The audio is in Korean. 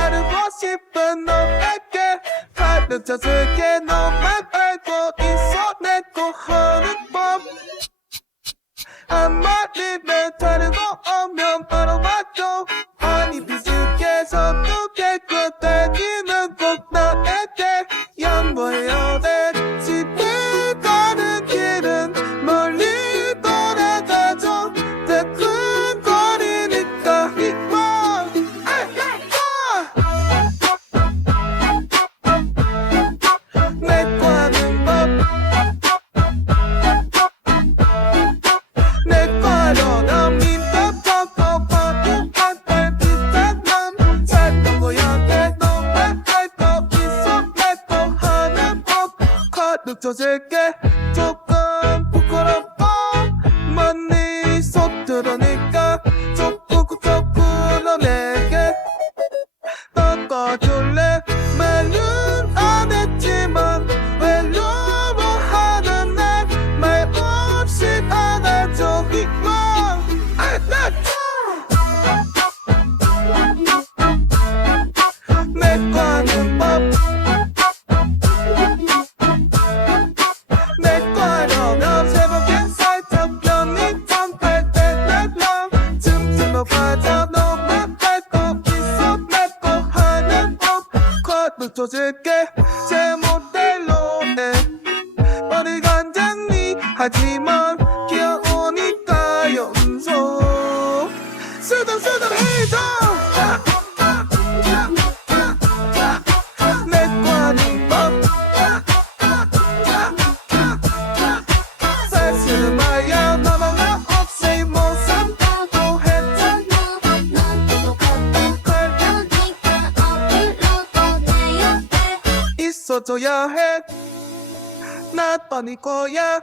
알고 싶은 너에게 발을 찾을게 너만 알고 있어 내고 하는 법. 한마디를 다르고 오면 바로 맞죠. 아니 비슷해서 두개 끝다기는 꼭 나에게 양보해요. 젖을게. 조금 부끄럽고 많이 쏟들으니까 줘줄게 제 모델로. 해 머리 간장니 하지만 귀여우니까 염소 수동 수동 해줘 있어줘야 해. 나 뻔히 거야.